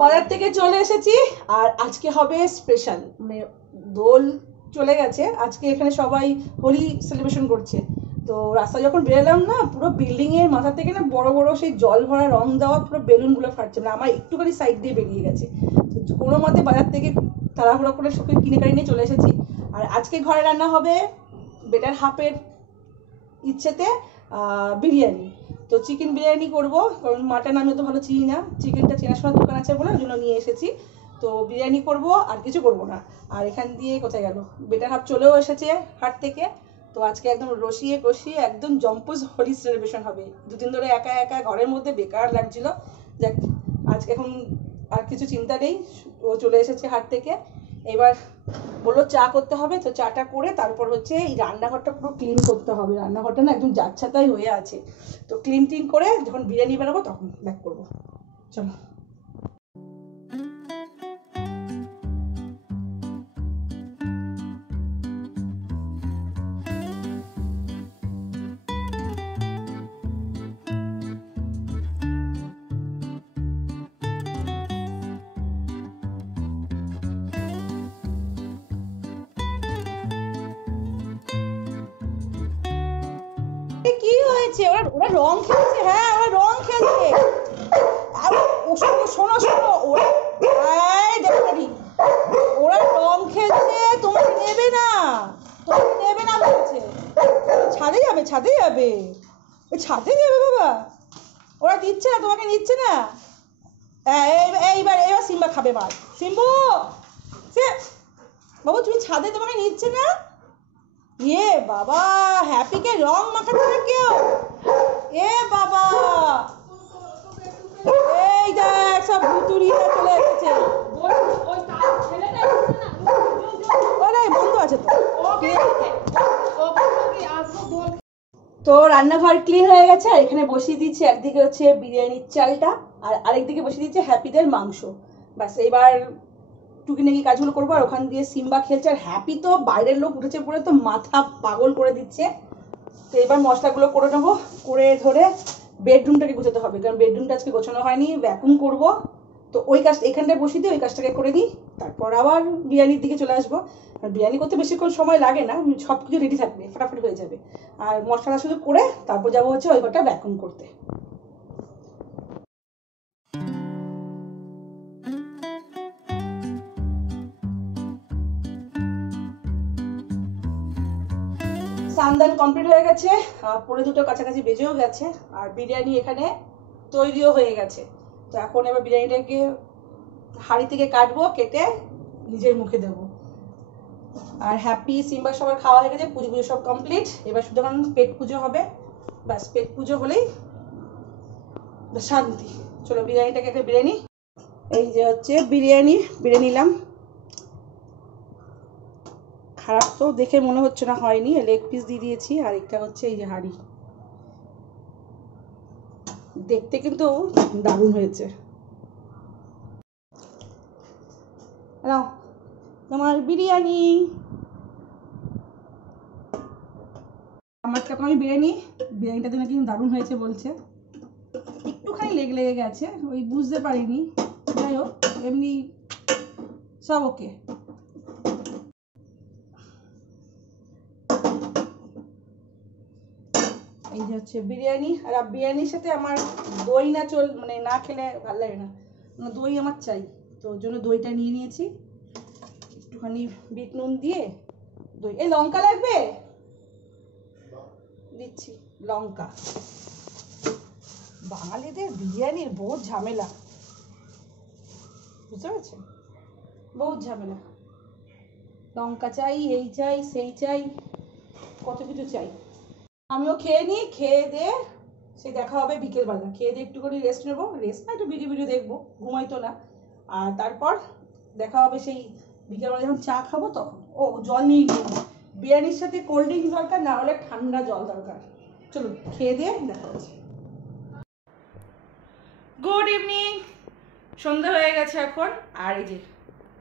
বাজার থেকে চলে এসেছি আর আজকে হবে স্পেশাল, মানে দোল চলে গেছে, আজকে এখানে সবাই হোলি সেলিব্রেশন করছে। তো রাস্তা যখন বেরোলাম না, পুরো বিল্ডিং এর মাথা থেকে না বড় বড় সেই জল ভরা রং দেওয়া পুরো বেলুনগুলো ফাটছে, মানে আমার একটুখানি সাইড দিয়ে বেরিয়ে গেছে। তো কোনো মতে বাজার থেকে তাড়াহুড়ো করে সব কিনে কাটি নিয়ে চলে এসেছি। আর আজকে ঘরে রান্না হবে বেটার হাফের ইচ্ছেতে বিরিয়ানি। তো চিকেন বিরিয়ানি করব, কারণ মাটন আমি তো ভালো চিনি না, চিকেনটা চেনাশোনার দোকান আছে বলে ওই জন্য নিয়ে এসেছি। তো বিরিয়ানি করব, আর কিছু করব না। আর এখান দিয়ে কোথায় গেল, বেটার হাফ চলেও এসেছে হাট থেকে। তো আজকে একদম রসিয়ে কষিয়ে একদম জম্পোজ হোলি সেলিব্রেশন হবে। দুদিন ধরে একা একা ঘরের মধ্যে বেকার লাগছিল, যাক আজকে এখন আর কিছু চিন্তা নেই। ও চলে এসেছে হাট থেকে, এবার বললো চা করতে হবে, তো চাটা করে তারপর হচ্ছে এই রান্নাঘরটা পুরো ক্লিন করতে হবে। রান্নাঘরটা না একদম যাচ্ছাতাই হয়ে আছে, তো ক্লিন টিন করে যখন বিরিয়ানি বানাবো তখন ব্যাক করবো। চলো। কি হয়েছে, ওরা ওরা রং খেলছে, হ্যাঁ ওরা রং খেলছে। আর শোনো শোনো শোনো, ওরা দেখি ওরা রং খেলছে, তোমাকে নেবে না, তোমাকে নেবে না বলছে। ছাদে যাবে, ছাদে যাবে, ছাদে যাবে বাবা, ওরা দিচ্ছে না, তোমাকে নিচ্ছে না। এইবার এবার সিম্বা খাবে মার। সিম্বু, সে বাবু তুমি ছাদে, তোমাকে নিচ্ছে না। এ বাবা, হ্যাপিকে রং মাখাচ্ছে না কেউ। এ বাবা, এই দেখ সব ভুতুরিয়া চলে এসেছে। ওরে বন্ধ আছে তো। তো রান্নাঘর ক্লিন হয়ে গেছে, আর এখানে বসিয়ে দিচ্ছে, একদিকে হচ্ছে বিরিয়ানির চালটা আর আরেকদিকে বসিয়ে দিচ্ছে হ্যাপিদের মাংস। ব্যাস এইবার টুকিনাকি কাজগুলো করবো। আর ওখান দিয়ে সিম্বা খেলছে, আর হ্যাপি তো বাইরের লোক উঠেছে পড়ে তো মাথা পাগল করে দিচ্ছে। তো এবার মশলাগুলো করে নেবো, করে ধরে বেডরুমটাকে গুছাতে হবে, কারণ বেডরুমটা আজকে গোছানো হয়নি, ভ্যাকুম করব। তো ওই কাজটা এখানটায় বসিয়ে দিয়ে ওই কাজটাকে করে নিই, তারপর আবার বিরিয়ানির দিকে চলে আসবো। আর বিরিয়ানি করতে বেশিক্ষণ সময় লাগে না, সব কিছু রেডি থাকবে, ফটাফট হয়ে যাবে। আর মশলা শুধু করে তারপর যাবো হচ্ছে ওই ঘরটা ভ্যাকুম করতে। সান্দান কমপ্লিট হয়ে গেছে, পরে দুটো কাছাকাছি বেজেও গেছে, আর বিরিয়ানি এখানে তৈরিও হয়ে গেছে। তো এখন এবার বিরিয়ানিটাকে হাঁড়ি থেকে কাটবো, কেটে নিজের মুখে দেবো। আর হ্যাপি সিম্বা সবার খাওয়া হয়ে গেছে, পুজো পুজো সব কমপ্লিট, এবার শুধু এখন পেট পুজো হবে। ব্যাস পেট পুজো হলেই শান্তি। চলো বিরিয়ানিটাকে একটা বিরিয়ানি, এই যে হচ্ছে বিরিয়ানি বেড়ে নিলাম। খারাপ তো দেখে মনে হচ্ছে না, হয়নি, লেগ পিস দিয়ে দিয়েছি। আর একটা হচ্ছে এই যে হাঁড়ি, দেখতে কিন্তু দারুণ হয়েছে। নাও তোমার বিরিয়ানি। আমার তো আমি বিরিয়ানিটা তো নাকি দারুণ হয়েছে বলছে, একটুখানি লেগে গেছে, ওই বুঝতে পারিনি, যাই হোক এমনি সব ওকে। এই যে হচ্ছে বিরিয়ানি। আর বিরিয়ানির সাথে আমার দই না মানে না খেলে ভালো লাগে না, দই আমার চাই। তো ওর জন্য দইটা নিয়ে নিয়েছি, একটুখানি বিট নুন দিয়ে দই। এই লঙ্কা লাগবে, দিচ্ছি লঙ্কা। বাঙালিদের বিরিয়ানির বহুত ঝামেলা, বুঝতে পারছেন, বহুত ঝামেলা। লঙ্কা চাই, এই চাই সেই চাই, কত কিছু চাই। আমিও খেয়ে নিই, খেয়ে দিয়ে সে দেখা হবে বিকেলবেলা। খেয়ে দিয়ে একটুখানি রেস্ট নেবো, রেস্ট না একটু ভিডিও দেখবো, ঘুমাইতো না। আর তারপর দেখা হবে সেই বিকেলবেলা যখন চা খাবো তখন। ও জল নিয়ে গিয়ে বিরিয়ানির সাথে কোল্ড ড্রিঙ্কস দরকার, না হলে ঠান্ডা জল দরকার। চলুন খেয়ে দিয়ে দেখা হচ্ছে। গুড ইভিনিং, সন্ধ্যা হয়ে গেছে এখন। আর এই যে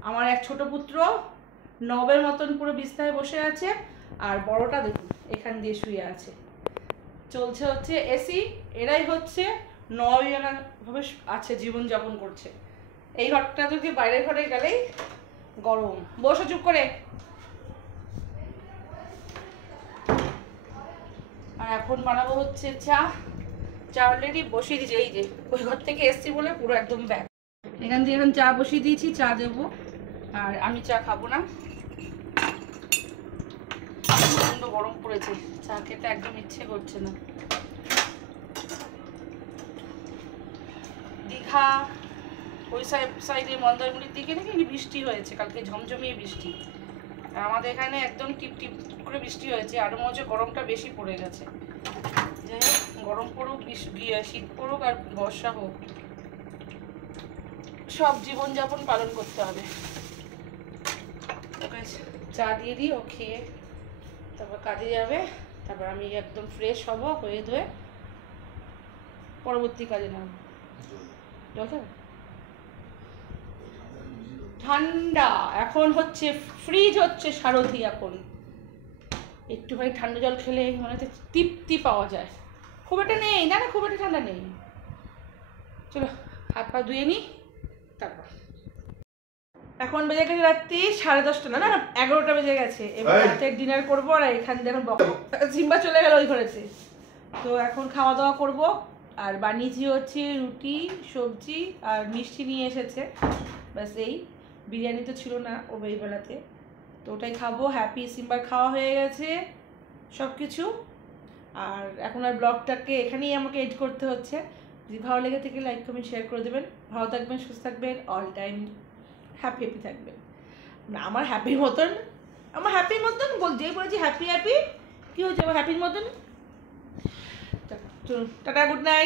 আমার এক ছোট পুত্র নবের মতন পুরো বিছানায় বসে আছে, আর বড়টা দেখুন এখান দিয়ে শুয়ে আছে। চলছে হচ্ছে এসি, এরাই হচ্ছে নবাবিয়ানা ভাবে আছে, জীবনযাপন করছে। এই ঘরটা থেকে বাইরের ঘরে গেলেই গরম। বসো চুপ করে। আর এখন বানাবো হচ্ছে চা। চা অলরেডি বসিয়ে দিয়েছি, এই যে ওই ঘর থেকে এসছি বলে পুরো একদম ব্যাগ। এখান থেকে এখন চা বসিয়ে দিয়েছি, চা দেবো। আর আমি চা খাবো না, প্রচন্ড গরম পড়েছে, চা খেতে একদম ইচ্ছে করছে না। দীঘা ওই সাইডে মন্দারমণির দিকে নাকি বৃষ্টি হয়েছে কালকে, ঝমঝমিয়ে বৃষ্টি। আর আমাদের এখানে একদম টিপ টিপ করে বৃষ্টি হয়েছে, আরও মনে হচ্ছে গরমটা বেশি পড়ে গেছে। যাই হোক, গরম পড়ুক, শীত পড়ুক আর বর্ষা হোক, সব জীবনযাপন পালন করতে হবে। ওকে চা দিয়ে দিই, ও খেয়ে তারপর কাজে যাবে। তারপর আমি একদম ফ্রেশ হব, হয়ে ধুয়ে পরবর্তী কাজে নাম। ঠান্ডা এখন হচ্ছে, ফ্রিজ হচ্ছে সারথি। এখন একটুখানি ঠান্ডা জল খেলে মনে হচ্ছে তৃপ্তি পাওয়া যায়। খুব একটা নেই, না না খুব একটা ঠান্ডা নেই। চলো হাত পা ধুয়ে নিই তারপর। এখন বেজে গেছে রাত্রি 10:30, না না 11টা বেজে গেছে। এবার রাতে ডিনার করবো। আর এখান দিয়ে এখন সিম্বা চলে গেল ওই ঘরেতে। তো এখন খাওয়া দাওয়া করব। আর বানিয়েছি হচ্ছে রুটি, সবজি আর মিষ্টি নিয়ে এসেছে, ব্যাস এই। বিরিয়ানি তো ছিল না ও এই বেলাতে, তো ওটাই খাবো। হ্যাপি সিম্বার খাওয়া হয়ে গেছে সব কিছু। আর এখন আর ব্লগটাকে এখানেই আমাকে এডিট করতে হচ্ছে। যদি ভালো লেগে থেকে লাইক কমেন্ট শেয়ার করে দেবেন। ভালো থাকবেন, সুস্থ থাকবেন, অল টাইম হ্যাপি থাকবেন। আমার হ্যাপির মতন, যেই বলেছি হ্যাপি কী হচ্ছে আমার হ্যাপির মতন। চলুন টাটা, গুড নাইট।